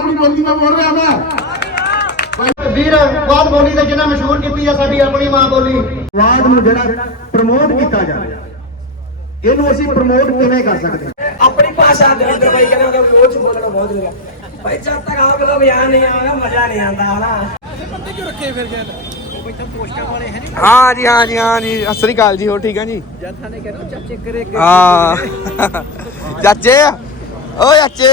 ਆਪਣੀ ਬੋਲੀ ਮੈਂ ਬੋਲ ਰਿਹਾ ਮੈਂ। ਵੀਰ ਬਾਤ ਬੋਲੀ ਤੇ ਜਿੰਨਾ ਮਸ਼ਹੂਰ ਕੀਤੀ ਆ ਸਾਡੀ ਆਪਣੀ ਮਾਂ ਬੋਲੀ। ਵਾਦ ਨੂੰ ਜਿਹੜਾ ਪ੍ਰਮੋਟ ਕੀਤਾ ਜਾਵੇ ਇਹਨੂੰ ਅਸੀਂ ਪ੍ਰਮੋਟ ਕਿਵੇਂ ਕਰ ਸਕਦੇ ਹਾਂ? ਆਪਣੀ ਭਾਸ਼ਾ ਦੇ ਅੰਦਰ ਬਾਈ ਕਹਿੰਦੇ ਉਹ ਕੋਚ ਬੋਲਣਾ ਬਹੁਤ ਜ਼ਰੂਰੀ ਹੈ ਭਾਈ ਜਦ ਤੱਕ ਆਪ ਲੋਕ ਬਿਆਨ ਨਹੀਂ ਆਉਂਦਾ ਮਜ਼ਾ ਨਹੀਂ ਆਉਂਦਾ ਹਨਾ? ਹਾਂ ਜੀ ਹਾਂ ਜੀ ਹਾਂ ਜੀ। ਸਤਿ ਸ੍ਰੀ ਅਕਾਲ ਜੀ ਹੋ ਠੀਕ ਆ ਜੀ? ਜੱਥਾ ਨੇ ਕਹਿੰਦਾ ਚਾਚੇ ਕਰੇ ਹਾਂ। ਚਾਚੇ? ਓ ਚਾਚੇ।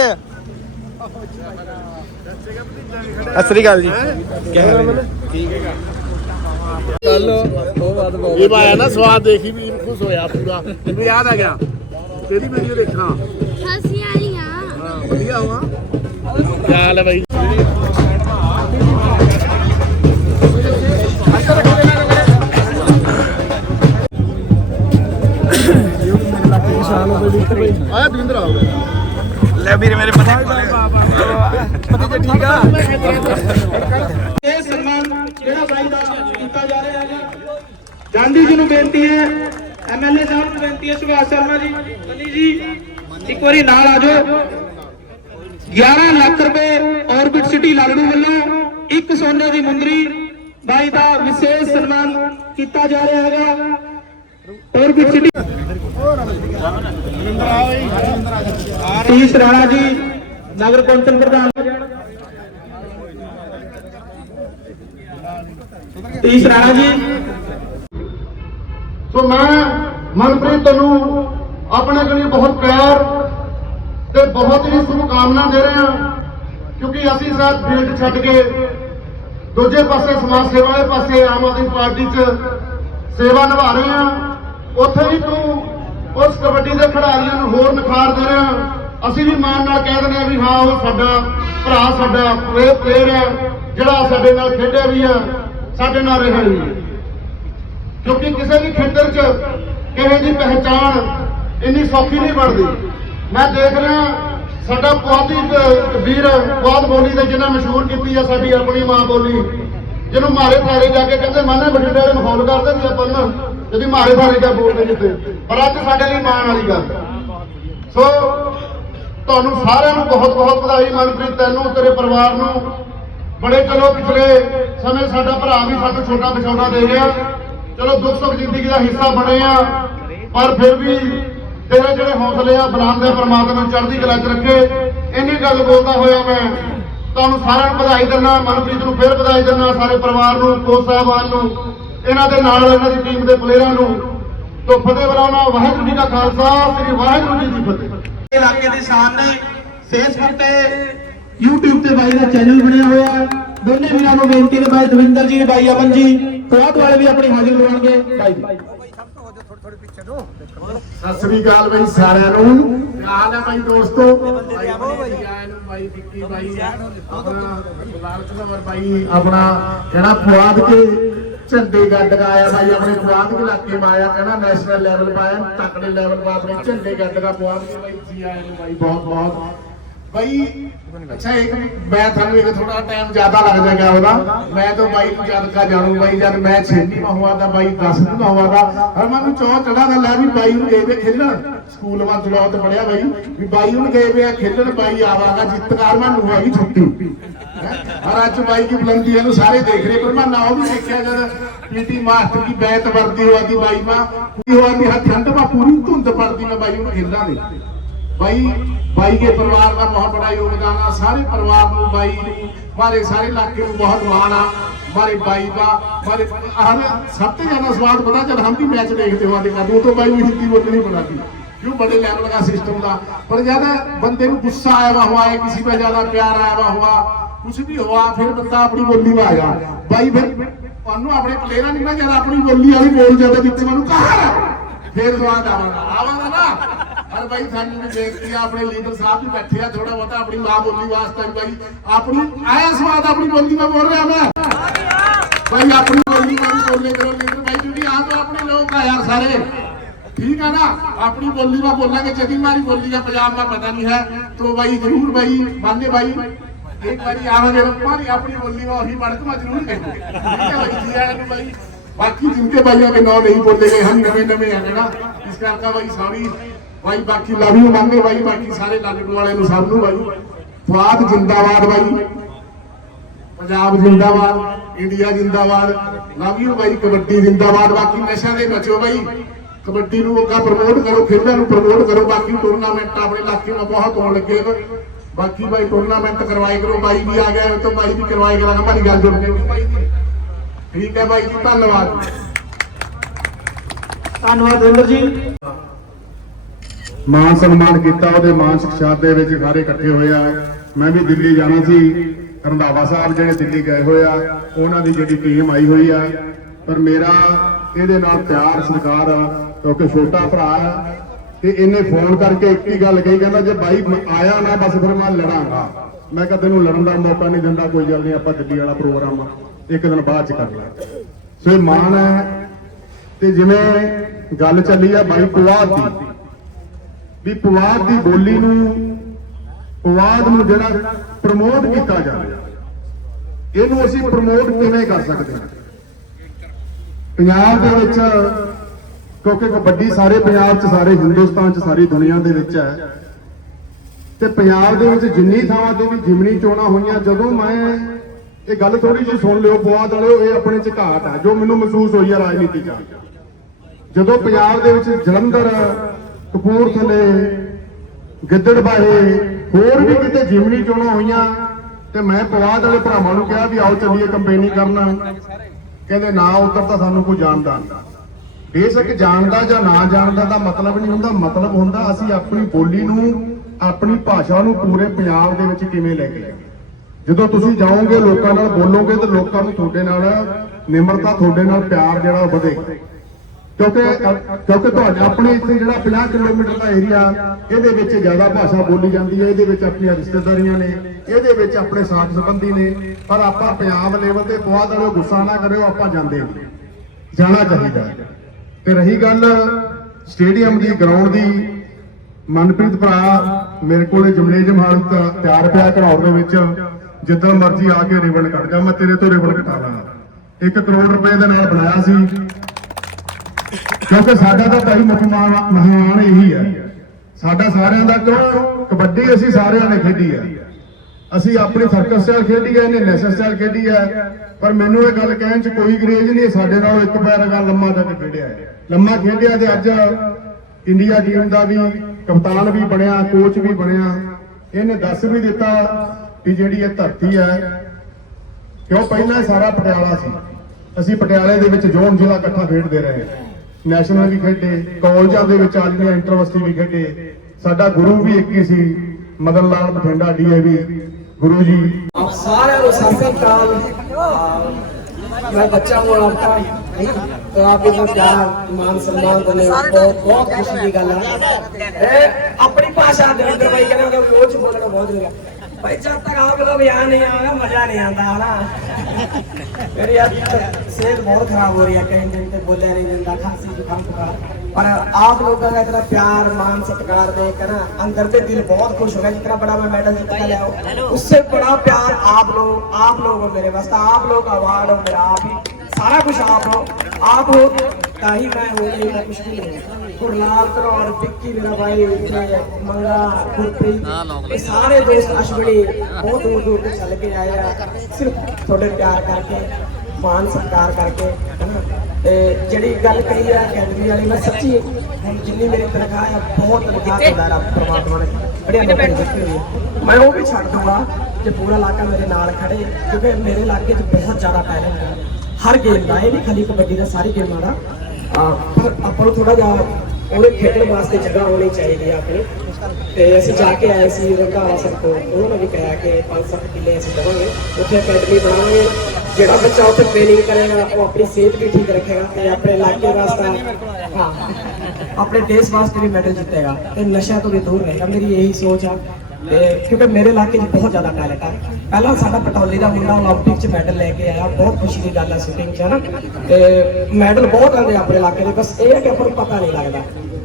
ਸਤਿ ਸ੍ਰੀ ਅਕਾਲ ਜੀ। ਇਹ ਆਇਆ ਨਾ ਸਵਾਦ ਦੇਖੀ ਵੀ ਖੁਸ਼ ਹੋਇਆ ਪੂਰਾ। ਵੀ ਯਾਦ ਆ ਗਿਆ। ਤੇਰੀ ਵੀਡੀਓ ਦੇਖਾਂ ਹੱਸੀ ਵਾਲੀਆਂ ਹਾਂ ਵਧੀਆ ਹੋਆ ਚੱਲ ਬਈ। ਆਇਆ ਦਵਿੰਦਰ ਆ ਲੈ ਵੀਰੇ ਮੇਰੇ ਪਤਾ ਠੀਕ ਆ। ਇਹ ਸਨਮਾਨ ਜਿਹੜਾ ਬਾਈ ਦਾ ਕੀਤਾ ਜਾ ਰਿਹਾ ਹੈ ਗਾਂਧੀ ਜੀ ਨੂੰ ਬੇਨਤੀ ਹੈ ਐਮਐਲਏ ਸਾਹਿਬ ਨੂੰ ਬੇਨਤੀ ਹੈ ਸੁਭਾਸ਼ ਸ਼ਰਮਾ ਜੀ ਬੱਲੀ ਜੀ ਇੱਕ ਵਾਰੀ ਨਾਲ ਆ ਜਾਓ। 11 ਲੱਖ ਰੁਪਏ ਔਰਬਿਟ ਸਿਟੀ ਲਾਲੜੂ ਵੱਲੋਂ ਇੱਕ ਸੋਨੇ ਦੀ ਮੁੰਦਰੀ ਬਾਈ ਦਾ ਵਿਸ਼ੇਸ਼ ਸਨਮਾਨ ਕੀਤਾ ਜਾ ਰਿਹਾ ਹੈਗਾ। ਔਰਬਿਟ ਸਿਟੀ ਤੀਸ ਰਾਣਾ ਜੀ, ਨਗਰ ਕੌਂਸਲ ਪ੍ਰਧਾਨ। ਤੀਸ ਰਾਣਾ ਜੀ। ਸੋ ਮੈਂ ਮਨਪ੍ਰੀਤ ਤੁਹਾਨੂੰ ਆਪਣੇ ਲਈ ਬਹੁਤ ਪਿਆਰ ਤੇ ਬਹੁਤ ਹੀ ਸ਼ੁਭਕਾਮਨਾ ਦੇ ਰਿਹਾ ਕਿਉਂਕਿ ਅਸੀਂ ਸਾਥ ਫੀਲਡ ਛੱਡ ਕੇ ਦੂਜੇ ਪਾਸੇ ਸਮਾਜ ਸੇਵਾ ਵਾਲੇ ਪਾਸੇ ਆਮ ਆਦਮੀ ਪਾਰਟੀ 'ਚ ਸੇਵਾ ਨਿਭਾ ਰਹੇ ਹਾਂ। ਉੱਥੇ ਵੀ ਤੂੰ ਉਸ ਕਬੱਡੀ ਦੇ ਖਿਡਾਰੀਆਂ ਨੂੰ ਹੋਰ ਨਿਖਾਰ ਦੇ ਰਿਹਾ। ਅਸੀਂ ਵੀ ਮਾਣ ਨਾਲ ਕਹਿ ਦਿੰਦੇ ਹਾਂ ਵੀ ਹਾਂ, ਉਹ ਸਾਡਾ ਭਰਾ, ਸਾਡਾ ਪਲੇਅਰ ਹੈ, ਜਿਹੜਾ ਸਾਡੇ ਨਾਲ ਖੇਡਿਆ ਵੀ ਆ ਸਾਡੇ ਨਾਲ ਰਿਹਾ ਵੀ ਕਿਉਂਕਿ ਕਿਸੇ ਵੀ ਖੇਤਰ 'ਚ ਕਿਸੇ ਦੀ ਪਹਿਚਾਣ ਇੰਨੀ ਸੌਖੀ ਨਹੀਂ ਬਣਦੀ। ਮੈਂ ਦੇਖ ਰਿਹਾ, ਸਾਡਾ ਪੁਆਧੀ ਵੀਰ ਪੁਆਧ ਬੋਲੀ ਦੇ ਜਿੰਨਾ ਮਸ਼ਹੂਰ ਕੀਤੀ ਆ ਸਾਡੀ ਆਪਣੀ ਮਾਂ ਬੋਲੀ, ਜਿਹਨੂੰ ਮਾਰੇ ਥਾਰੇ ਜਾ ਕੇ ਕਹਿੰਦੇ, ਮਾਨੇ ਬਠਿੰਡੇ ਵਾਲੇ ਮਾਹੌਲ ਕਰਦੇ ਸੀ ਆਪਾਂ ਨਾ? ਜਿਹਦੀ ਮਾਰੇ ਥਾਰੇ ਜਾ ਬੋਲਦੇ ਜਿੱਤੇ ਪਰ ਅੱਜ ਸਾਡੇ ਲਈ ਮਾਣ ਵਾਲੀ ਗੱਲ। ਸੋ, ਤੁਹਾਨੂੰ ਸਾਰਿਆਂ ਨੂੰ ਬਹੁਤ ਬਹੁਤ ਵਧਾਈ ਮਨਪ੍ਰੀਤ, ਤੈਨੂੰ, ਤੇਰੇ ਪਰਿਵਾਰ ਨੂੰ। ਬੜੇ ਚਲੋ ਪਿਛਲੇ ਸਮੇਂ ਸਾਡਾ ਭਰਾ ਵੀ ਸਾਨੂੰ ਛੋਟਾ ਵਿਛੋੜਾ ਦੇ ਗਿਆ। ਚਲੋ ਦੁੱਖ ਸੁੱਖ ਜ਼ਿੰਦਗੀ ਦਾ ਹਿੱਸਾ ਬਣੇ ਆ। ਪਰ ਫਿਰ ਵੀ ਤੇਰੇ ਜਿਹੜੇ ਹੌਸਲੇ ਆ ਬੁਲੰਦ ਪਰਮਾਤਮਾ ਨੂੰ ਚੜ੍ਹਦੀ ਕਲਾ 'ਚ ਰੱਖੇ। ਇੰਨੀ ਗੱਲ ਬੋਲਦਾ ਹੋਇਆ ਮੈਂ। ਤੁਹਾਨੂੰ ਸਾਰਿਆਂ ਨੂੰ ਵਧਾਈ ਦਿੰਦਾ, ਮਨਪ੍ਰੀਤ ਨੂੰ ਫਿਰ ਵਧਾਈ ਦਿੰਦਾ, ਸਾਰੇ ਪਰਿਵਾਰ ਨੂੰ, ਕੋਚ ਸਾਹਿਬਾਨ ਨੂੰ। ਇਹਨਾਂ ਦੇ ਨਾਲ ਇਹਨਾਂ ਦੀ ਟੀਮ ਦੇ ਪਲੇਅਰਾਂ ਨੂੰ ਤੋਂ ਫਤਿਹ ਬੁਲਾਉਣਾ ਵਾਹਿਗੁਰੂ ਜੀ ਦਾ ਖਾਲਸਾ ਸ੍ਰੀ ਵਾਹਿਗੁਰੂ ਜੀ ਕੀ ਫਤਿਹ ਇਲਾਕੇ ਦੇ ਸਾਹਮਣੇ ਫੇਸਬੁੱਕ ਤੇ YouTube ਤੇ ਬਾਈ ਦਾ ਚੈਨਲ ਬਣਿਆ ਹੋਇਆ ਹੈ। ਦੋਨੇ ਵੀਰਾਂ ਨੂੰ ਬੇਨਤੀ ਹੈ ਬਾਈ ਦਵਿੰਦਰ ਜੀ ਬਾਈ ਅਮਨ ਜੀ ਕੋਟ ਵਾਲੇ ਵੀ ਆਪਣੀ ਹਾਜ਼ਰੀ ਲਵਾਉਣਗੇ ਬਾਈ ਜੀ ਸਤਿ ਸ੍ਰੀ ਅਕਾਲ ਬਈ ਸਾਰਿਆਂ ਨੂੰ ਹਾਲ ਹੈ ਬਾਈ ਦੋਸਤੋ ਬਾਈ ਆਇਆਂ ਨੂੰ ਬਾਈ ਵਿੱਕੀ ਬਾਈ ਆਪਣਾ ਗੁਲਾਬ ਚੰਦਰ ਬਾਈ ਆਪਣਾ ਜਿਹੜਾ ਫੁਆਦ ਕੇ ਝੰਡੇ ਗੱਡ ਦਾ ਆਇਆ ਬਾਈ ਆਪਣੇ ਫੁਆਦ ਇਲਾਕੇ ਮਾ ਆਇਆ, ਕਹਿੰਦਾ ਨੈਸ਼ਨਲ ਲੈਵਲ ਪਾਇਆ ਤਕੜੇ ਲੈਵਲ ਪਾ ਆਪਣੇ ਝੰਡੇ ਗੱਡ ਦਾ ਫੁਆਦ ਕੇ ਬਾਈ ਜੀ ਆਇਆਂ ਨੂੰ ਬਾਈ ਬਹੁਤ ਬਹੁਤ ਬਾਈ ਅੱਛਾ, ਇੱਕ ਮੈਂ ਤੁਹਾਨੂੰ ਇੱਕ ਥੋੜਾ ਟਾਈਮ ਜ਼ਿਆਦਾ ਲੱਗ ਜਾਏਗਾ ਉਹਦਾ। ਮੈਂ ਤਾਂ ਬਾਈ ਨੂੰ ਜਦ ਕਾ ਜਾਣੂ, ਬਾਈ ਜਦ ਮੈਂ 6ਵੀਂ ਮਾ ਹੁਆ ਬਾਈ 10ਵੀਂ ਮਾ ਹੁਆ ਤਾਂ ਹਰ ਮੈਨੂੰ ਚੌ ਚੜਾ ਦਾ ਲੈ ਵੀ ਬਾਈ ਨੂੰ ਗਏ ਵੇ ਖੇਲਣ। ਸਕੂਲ ਵਾਂ ਦਲੌਤ ਪੜਿਆ ਬਾਈ, ਵੀ ਬਾਈ ਨੂੰ ਗਏ ਪਿਆ ਖੇਡਣ ਬਾਈ ਆਵਾਗਾ ਜਿੱਤਕਾਰ ਮਾਂ ਨੂੰ ਹੈਗੀ ਛੁੱਟੀ। ਹਰ ਅੱਜ ਬਾਈ ਦੀ ਬੁਲੰਦੀਆਂ ਨੂੰ ਸਾਰੇ ਦੇਖ ਰਹੇ। ਪਰ ਮੈਂ ਨਾ ਵੀ ਦੇਖਿਆ ਜਦ ਪੀਟੀ ਮਾਸਟਰ ਦੀ ਬੈਤ ਵਰਦੀ ਹੋਆ ਦੀ ਬਾਈ ਮਾਂ, ਪੂਰੀ ਹੋਆ ਦੀ ਹੱਥੰਡ ਮਾਂ, ਪੂਰੀ ਧੁੰਦ ਪੜਦੀ ਮੈਂ ਬਾਈ ਨੂੰ ਖੇਡਾਂ ਦੇ। ਬਾਈ ਬਾਈ ਦੇ ਪਰਿਵਾਰ ਦਾ ਬਹੁਤ ਬੜਾ ਯੋਗਦਾਨ ਆ, ਸਾਰੇ ਪਰਿਵਾਰ ਨੂੰ ਬਾਈ ਮਾਰੇ ਸਾਰੇ ਇਲਾਕੇ ਨੂੰ ਬਹੁਤ ਮਾਣ ਆ, ਮਾਰੇ ਬਾਈ ਦਾ, ਮਾਰੇ ਸਭ ਤੋਂ ਜ਼ਿਆਦਾ ਸਵਾਦ ਪਤਾ ਜਦ ਹਮ ਵੀ ਮੈਚ ਦੇਖਦੇ ਹੋ ਆਦੇ ਕਰਦੇ ਤੋਂ ਬਾਈ ਨੂੰ ਹਿੰਦੀ ਬੋਲਣੀ ਬਣਾਦੀ क्यों बड़े लेवल का सिस्टम था पर ज्यादा बंदे को गुस्सा आया हुआ हुआ है किसी पे ज्यादा प्यार आया हुआ हुआ कुछ भी हुआ फिर बंदा अपनी बोली में आया भाई फिर ਉਹਨੂੰ ਆਪਣੇ ਪਲੇਅਰਾਂ ਨਹੀਂ ਨਾ ਜਦ ਆਪਣੀ ਬੋਲੀ ਵਾਲੀ ਬੋਲ ਜਾਂਦਾ ਜਿੱਤੇ ਮੈਨੂੰ ਕਹਾ ਫੇਰ ਸਵਾਦ ਆਵਾਂਗਾ ਆਵਾਂਗਾ ਨਾ ਹਰ ਬਾਈ ਸਾਨੂੰ ਵੀ ਬੇਨਤੀ ਆ ਆਪਣੇ ਲੀਡਰ ਸਾਹਿਬ ਵੀ ਬੈਠੇ ਆ ਥੋੜਾ ਬਹੁਤਾ ਆਪਣੀ ਮਾਂ ਬੋਲੀ ਵਾਸਤੇ ਵੀ ਬਾਈ ਆਪਣੀ ਆਇਆ ਸਵਾਦ ਆਪਣੀ ਬੋਲੀ ਮੈਂ ਬੋਲ ਰਿਹਾ ਮੈਂ ਭਾਈ ਆਪਣੀ ਬੋਲੀ ਮੈਂ ਵੀ ਬੋਲੇ ਕਰੋ ਲੀਡਰ ਭਾਈ ਕਿਉਂਕਿ ਆ ਤਾਂ ਆਪਣੇ ਲੋਕ ਆ ਯਾਰ ਸਾਰੇ ठीक है ना अपनी बोली में बोलेंगे यदि हमारी बोली का पंजाब में पता नहीं है तो भाई जरूर भाई मान्य भाई एक बारी आवेंगे हमारी अपनी बोली में वही पढ़ के मैं जरूर कहेंगे ठीक है भाई जी आया भाई बाकी जिनके भाइयों के नाम नहीं बोले गए हम नवे नवे हैं ना इस करके भाई सॉरी भाई बाकी लव यू मान्य भाई बाकी सारे लालू वाले ਨੂੰ ਸਭ ਨੂੰ ਭਾਈ ਫੁਆਦ ਜਿੰਦਾਬਾਦ ਬਾਈ ਪੰਜਾਬ ਜਿੰਦਾਬਾਦ ਇੰਡੀਆ ਜਿੰਦਾਬਾਦ ਲਵ ਯੂ ਬਾਈ ਕਬੱਡੀ ਜਿੰਦਾਬਾਦ ਬਾਕੀ ਨਸ਼ਾ ਦੇ ਬਚੋ ਬਾਈ ਕਬੱਡੀ ਨੂੰ ਅੱਗਾ ਪ੍ਰਮੋਟ ਕਰੋ ਖੇਡਾਂ ਨੂੰ ਪ੍ਰਮੋਟ ਕਰੋ। ਬਾਕੀ ਟੂਰਨਾਮੈਂਟ ਆਪਣੇ ਇਲਾਕੇ ਵਿੱਚ ਬਹੁਤ ਹੋਣ ਲੱਗੇ ਨੇ ਬਾਕੀ ਬਾਈ ਟੂਰਨਾਮੈਂਟ ਕਰਵਾਈ ਕਰੋ ਬਾਈ ਵੀ ਆ ਗਿਆ ਤਾਂ ਬਾਈ ਵੀ ਕਰਵਾਈ ਕਰਾਂਗਾ ਮਾਰੀ ਗੱਲ ਜੁੜ ਗਈ। ਠੀਕ ਹੈ ਬਾਈ ਜੀ ਧੰਨਵਾਦ। ਧੰਨਵਾਦ ਇੰਦਰ ਜੀ। ਮਾਨ ਸਨਮਾਨ ਕੀਤਾ ਉਹਦੇ ਮਾਨ ਸ਼ਖਸੀਅਤ ਦੇ ਵਿੱਚ ਸਾਰੇ ਇਕੱਠੇ ਹੋਏ ਆ। ਮੈਂ ਵੀ ਦਿੱਲੀ ਜਾਣਾ ਸੀ। ਰੰਧਾਵਾ ਸਾਹਿਬ ਜਿਹੜੇ ਦਿੱਲੀ ਗਏ ਹੋਏ ਆ ਉਹਨਾਂ ਦੀ ਜਿਹੜੀ ਟੀਮ ਆਈ ਹੋਈ ਆ। ਪਰ ਮੇਰਾ ਇਹਦੇ ਨਾਲ ਪਿਆਰ ਸਤਿਕਾਰ ਆ ਕਿਉਂਕਿ ਛੋਟਾ ਭਰਾ ਆ ਤੇ ਇਹਨੇ ਫੋਨ ਕਰਕੇ ਇੱਕ ਹੀ ਗੱਲ ਕਹੀ, ਕਹਿੰਦਾ ਜੇ ਬਾਈ ਆਇਆ ਨਾ ਬਸ ਫਿਰ ਮੈਂ ਲੜਾਂਗਾ। ਮੈਂ ਕਿਹਾ ਤੈਨੂੰ ਲੜਨ ਦਾ ਮੌਕਾ ਨਹੀਂ ਦਿੰਦਾ, ਕੋਈ ਗੱਲ ਨਹੀਂ, ਆਪਾਂ ਗੱਡੀ ਵਾਲਾ ਪ੍ਰੋਗਰਾਮ ਇੱਕ ਦਿਨ ਬਾਅਦ ਚ ਕਰ ਲਾਂਗੇ। ਸੋ ਇਹ ਮਾਣ ਹੈ ਤੇ ਜਿਵੇਂ ਗੱਲ ਚੱਲੀ ਆ ਬਾਈ ਪੁਆਧ ਦੀ, ਵੀ ਪੁਆਧ ਦੀ ਬੋਲੀ ਨੂੰ, ਪੁਆਧ ਨੂੰ ਜਿਹੜਾ ਪ੍ਰਮੋਟ ਕੀਤਾ ਜਾਵੇ, ਇਹਨੂੰ ਅਸੀਂ ਪ੍ਰਮੋਟ ਕਿਵੇਂ ਕਰ ਸਕਦੇ ਹਾਂ? ਪੰਜਾਬ ਦੇ ਵਿੱਚ ਕਿਉਂਕਿ ਕਬੱਡੀ ਸਾਰੇ ਪੰਜਾਬ 'ਚ, ਸਾਰੇ ਹਿੰਦੁਸਤਾਨ 'ਚ, ਸਾਰੀ ਦੁਨੀਆ ਦੇ ਵਿੱਚ ਹੈ। ਤੇ ਪੰਜਾਬ ਦੇ ਵਿੱਚ ਜਿੰਨੀ ਥਾਵਾਂ ਤੇ ਵੀ ਜਿਮਨੀ ਚੋਣਾਂ ਹੋਈਆਂ, ਜਦੋਂ ਮੈਂ ਇਹ ਗੱਲ ਥੋੜੀ ਜਿਹੀ ਸੁਣ ਲਿਓ ਪੁਆਦ ਵਾਲਿਓ, ਇਹ ਆਪਣੇ 'ਚ ਘਾਟ ਹੈ, ਜੋ ਮੈਨੂੰ ਮਹਿਸੂਸ ਹੋਈ ਹੈ ਰਾਜਨੀਤੀ 'ਚ। ਜਦੋਂ ਪੰਜਾਬ ਦੇ ਵਿੱਚ ਜਲੰਧਰ, ਕਪੂਰਥਲੇ, ਗਿੱਦੜਬਾਹੇ, ਹੋਰ ਵੀ ਕਿਤੇ ਜਿਮਨੀ ਚੋਣਾਂ ਹੋਈਆਂ, ਤੇ ਮੈਂ ਪਵਾਦ ਵਾਲੇ ਭਰਾਵਾਂ ਨੂੰ ਕਿਹਾ ਵੀ ਆਓ ਚੱਲੀਏ ਕੰਪੇਨਿੰਗ ਕਰਨ। ਕਹਿੰਦੇ ਨਾ, ਉੱਧਰ ਤਾਂ ਸਾਨੂੰ ਕੋਈ ਜਾਣਦਾ ਨਹੀਂ। ਬੇਸ਼ੱਕ ਜਾਣਦਾ ਜਾਂ ਨਾ ਜਾਣਦਾ ਦਾ ਮਤਲਬ ਨਹੀਂ ਹੁੰਦਾ, ਮਤਲਬ ਹੁੰਦਾ ਅਸੀਂ ਆਪਣੀ ਬੋਲੀ ਨੂੰ, ਆਪਣੀ ਭਾਸ਼ਾ ਨੂੰ ਪੂਰੇ ਪੰਜਾਬ ਦੇ ਵਿੱਚ ਕਿਵੇਂ ਲੈ ਕੇ ਜਾਈਏ ਜਦੋਂ ਤੁਸੀਂ ਜਾਓਗੇ, ਲੋਕਾਂ ਨਾਲ ਬੋਲੋਗੇ ਤੇ ਲੋਕਾਂ ਨੂੰ ਤੁਹਾਡੇ ਨਾਲ ਨਿਮਰਤਾ, ਤੁਹਾਡੇ ਨਾਲ ਪਿਆਰ ਜਿਹੜਾ ਉਹ ਵਧੇਗਾ ਕਿਉਂਕਿ ਕਿਉਂਕਿ ਤੁਹਾਡੇ ਆਪਣੇ ਇੱਥੇ ਜਿਹੜਾ 50 ਕਿਲੋਮੀਟਰ ਦਾ ਏਰੀਆ, ਇਹਦੇ ਵਿੱਚ ਜ਼ਿਆਦਾ ਭਾਸ਼ਾ ਬੋਲੀ ਜਾਂਦੀ ਹੈ, ਇਹਦੇ ਵਿੱਚ ਆਪਣੀਆਂ ਰਿਸ਼ਤੇਦਾਰੀਆਂ ਨੇ, ਇਹਦੇ ਵਿੱਚ ਆਪਣੇ ਸਾਥ ਸੰਬੰਧੀ ਨੇ, ਪਰ ਆਪਾਂ ਪੰਜਾਬ ਲੈਵਲ ਤੇ ਬਹੁਤ ਵਾਲੇ ਗੁੱਸਾ ਨਾ ਕਰਿਓ, ਆਪਾਂ ਜਾਂਦੇ ਜਾਣਾ ਚਾਹੀਦਾ। ਤੇ ਰਹੀ ਗੱਲ ਸਟੇਡੀਅਮ ਦੀ ਗਰਾਊਂਡ ਦੀ। ਮਨਪ੍ਰੀਤ ਭਰਾ ਮੇਰੇ ਕੋਲੇ ਜਿਮਨੇਜਮ ਹਾਲ ਤਿਆਰ ਪਿਆ ਘਰੌਰ ਦੇ ਵਿੱਚ। ਜਿੱਦਾਂ ਮਰਜ਼ੀ ਆ ਕੇ ਰਿਬਨ ਕੱਟ ਜਾ, ਮੈਂ ਤੇਰੇ ਤੋਂ ਰਿਬਨ ਕਟਾ ਲਾਂ 1 ਕਰੋੜ ਰੁਪਏ ਦੇ ਨਾਲ ਬਣਾਇਆ ਸੀ। ਕਿਉਂਕਿ ਸਾਡਾ ਤਾਂ ਭਾਈ ਮੁੱਖ ਮਹਿਮਾਨ ਇਹੀ ਹੈ। ਸਾਡਾ ਸਾਰਿਆਂ ਦਾ ਕਿਉਂ? ਕਬੱਡੀ ਅਸੀਂ ਸਾਰਿਆਂ ਨੇ ਖੇਡੀ ਹੈ। ਅਸੀਂ ਆਪਣੀ ਸਰਕਸ ਸਟਾਈਲ ਖੇਡੀ ਹੈ, ਇਹਨੇ ਨੈਸ਼ਨਲ ਸਟਾਈਲ ਖੇਡੀ ਹੈ। ਪਰ ਮੈਨੂੰ ਇਹ ਗੱਲ ਕਹਿਣ 'ਚ ਕੋਈ ਗਰੇਜ ਨਹੀਂ ਸਾਡੇ ਨਾਲ ਇੱਕ ਪੈਰ ਅਗਾ ਲੰਮਾ ਤੱਕ ਖੇਡਿਆ ਹੈ। ਲੰਮਾ ਖੇਡਿਆ ਤੇ ਅੱਜ ਇੰਡੀਆ ਟੀਮ ਦਾ ਵੀ ਕਪਤਾਨ ਵੀ ਬਣਿਆ ਕੋਚ ਵੀ ਬਣਿਆ। ਇਹਨੇ ਦੱਸ ਵੀ ਦਿੱਤਾ ਕਿ ਜਿਹੜੀ ਇਹ ਧਰਤੀ ਹੈ, ਕਿਉਂ ਪਹਿਲਾਂ ਸਾਰਾ ਪਟਿਆਲਾ ਸੀ। ਅਸੀਂ ਪਟਿਆਲੇ ਦੇ ਵਿੱਚ ਜ਼ੋਨ ਜ਼ਿਲ੍ਹਾ ਇਕੱਠਾ ਖੇਡਦੇ ਰਹੇ। ਨੈਸ਼ਨਲ ਵੀ ਖੇਡੇ ਕਾਲਜਾਂ ਦੇ ਵਿੱਚ ਆਲੀਆਂ ਇੰਟਰਵਸਟੀ ਵੀ ਖੇਡੇ। ਸਾਡਾ ਗੁਰੂ ਵੀ ਇੱਕ ਹੀ ਸੀ, ਮਦਨ ਲਾਲ ਬਠਿੰਡਾ ਡੀਏਵੀ ਗੁਰੂ ਜੀ आप सारे को सत श्री अकाल मैं बच्चा हूँ आपका तो आप इतना प्यार मान सम्मान देने बहुत बहुत खुशी की गल है ए, अपनी भाषा दविंदर भाई कहने को कोच बोलना बहुत जरूरी भाई जब तक आप लोग यहाँ नहीं आएगा मजा नहीं आता है ना मेरी यार सेहत बहुत खराब हो रही है कहीं दिन से बोले नहीं दिंदा खांसी जुकाम बुखार पर आप लोगों का इतना प्यार मान सत्कार देकर ना अंदर से दिल बहुत खुश हो गया जितना बड़ा मैं मेडल जीत के लाया उससे बड़ा प्यार आप लोग आप लोग हो मेरे वास्ते आप लोग का अवार्ड हो मेरा आप ही। सारा कुछ आप हो। आप हो ताही मैं हूँ नहीं मैं कुछ भी नहीं गुरलाल करो और पिक्की मेरा भाई मंगा गुरप्रीत ये सारे दोस्त अश्विनी बहुत दूर दूर से चल के आए हैं सिर्फ़ थोड़े प्यार करके ਮਾਨ ਸਤਿਕਾਰ ਕਰਕੇ ਹਨਾ ਤੇ ਜਿਹੜੀ ਗੱਲ ਕਹੀ ਹੈ ਅਕੈਡਮੀ ਵਾਲੀ ਮੈਂ ਸੱਚੀ ਹੁਣ ਜਿੰਨੀ ਮੇਰੀ ਤਨਖਾਹ ਹੈ ਬਹੁਤ ਤਨਖਾਹ ਦਿੰਦਾ ਰੱਬ ਪ੍ਰਮਾਤਮਾ ਨੇ ਬੜੀਆਂ ਨੌਕਰੀ ਦਿੱਤੀ ਹੋਈ ਹੈ ਮੈਂ ਉਹ ਵੀ ਛੱਡ ਦੂੰਗਾ ਜੇ ਪੂਰਾ ਇਲਾਕਾ ਮੇਰੇ ਨਾਲ ਖੜੇ ਕਿਉਂਕਿ ਮੇਰੇ ਇਲਾਕੇ 'ਚ ਬਹੁਤ ਜ਼ਿਆਦਾ ਟੈਲੈਂਟ ਹੈ ਹਰ ਗੇਮ ਦਾ ਇਹ ਨਹੀਂ ਖਾਲੀ ਕਬੱਡੀ ਦਾ ਸਾਰੀ ਗੇਮਾਂ ਦਾ। ਪਰ ਆਪਾਂ ਨੂੰ ਥੋੜਾ ਜਿਹਾ ਉਹਦੇ ਖੇਡਣ ਵਾਸਤੇ ਜਗ੍ਹਾ ਹੋਣੀ ਚਾਹੀਦੀ ਹੈ ਆਪਣੀ। ਤੇ ਅਸੀਂ ਜਾ ਕੇ ਆਏ ਸੀ ਰੰਗਾਵਾ ਸਰ ਤੋਂ। ਉਹਨਾਂ ਨੇ ਵੀ ਕਿਹਾ ਕਿ 5-7 ਕਿੱਲੇ ਅਸੀਂ ਦੇਵਾਂਗੇ। ਉੱਥੇ ਅਕੈਡਮੀ ਬਣਾਵਾਂਗੇ। ਜਿਹੜਾ ਬੱਚਾ ਉੱਥੇ ਟ੍ਰੇਨਿੰਗ ਕਰੇਗਾ ਉਹ ਆਪਣੀ ਸਿਹਤ ਵੀ ਠੀਕ ਰੱਖੇਗਾ ਤੇ ਆਪਣੇ ਇਲਾਕੇ ਵਾਸਤੇ ਹਾਂ ਆਪਣੇ ਦੇਸ਼ ਵਾਸਤੇ ਵੀ ਮੈਡਲ ਜਿੱਤੇਗਾ ਤੇ ਨਸ਼ਿਆਂ ਤੋਂ ਵੀ ਦੂਰ ਰਹੇਗਾ ਮੇਰੀ ਇਹੀ ਸੋਚ ਆ ਤੇ ਕਿਉਂਕਿ ਮੇਰੇ ਇਲਾਕੇ 'ਚ ਬਹੁਤ ਜ਼ਿਆਦਾ ਟੈਲੈਂਟ ਆ ਪਹਿਲਾਂ ਸਾਡਾ ਪਟੌਲੀ ਦਾ ਮੁੰਡਾ 올림픽 'ਚ ਮੈਡਲ ਲੈ ਕੇ ਆਇਆ ਬਹੁਤ ਖੁਸ਼ੀ ਦੀ ਗੱਲ ਹੈ ਸ਼ੂਟਿੰਗ 'ਚ ਹਨਾ ਤੇ ਮੈਡਲ ਬਹੁਤ ਆਉਂਦੇ ਆ ਆਪਣੇ ਇਲਾਕੇ ਦੇ ਬਸ ਇਹ ਹੈ ਕਿ ਆਪਾਂ ਨੂੰ ਪਤਾ ਨਹੀਂ ਲੱਗਦਾ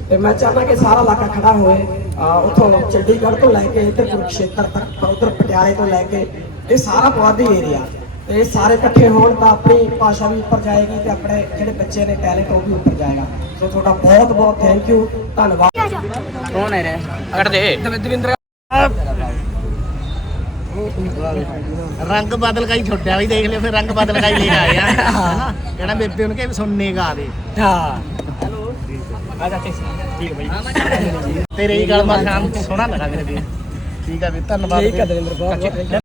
ਤੇ ਮੈਂ ਚਾਹੁੰਦਾ ਕਿ ਸਾਰਾ ਇਲਾਕਾ ਖੜਾ ਹੋਏ ਅਹ ਉੱਥੋਂ ਚੰਡੀਗੜ੍ਹ ਤੋਂ ਲੈ ਕੇ ਇੱਧਰ ਕੁਰੂਕਸ਼ੇਤਰ ਤੱਕ ਉਧਰ ਪਟਿਆਲੇ ਤੋਂ ਲੈ ਕੇ ਇਹ ਸਾਰਾ ਪੁਆਧੀ ਏਰੀਆ ਤੇ ਸਾਰੇ ਇਕੱਠੇ ਹੋਣ ਤਾਂ ਆਪਣੀ ਭਾਸ਼ਾ ਵੀ ਉੱਪਰ ਜਾਏਗੀ ਤੇ ਆਪਣੇ ਜਿਹੜੇ ਬੱਚੇ ਨੇ ਟੈਲੈਂਟ ਉਹ ਵੀ ਉੱਪਰ ਜਾਏਗਾ। ਸੋ ਤੁਹਾਡਾ ਬਹੁਤ ਬਹੁਤ ਥੈਂਕ ਯੂ ਧੰਨਵਾਦ। ਕੌਣ ਹੈ ਰੇ ਅਗੜ ਦੇ। ਦਵਿੰਦਰ ਰੰਗ ਬਦਲ ਕਾਈ ਛੁੱਟਿਆ ਵੀ ਦੇਖ ਲਿਓ ਫਿਰ ਰੰਗ ਬਦਲ ਕਾਈ ਲੈ ਆਇਆ ਹੈਨਾ? ਕਹਿੰਦਾ ਬੇਬੇ ਉਹਨੇ ਕਿ ਸੁਣਨੇ ਗਾ ਦੇ। ਹਾਂ। ਹੈਲੋ ਆ ਜਾ ਠੀਕ ਬਈ। ਤੇਰੇ ਗੱਲ ਮਾ ਸ਼ਾਮ ਲੱਗਾ ਮੇਰੇ ਵੀ। ਠੀਕ ਆ ਵੀ ਧੰਨਵਾਦ।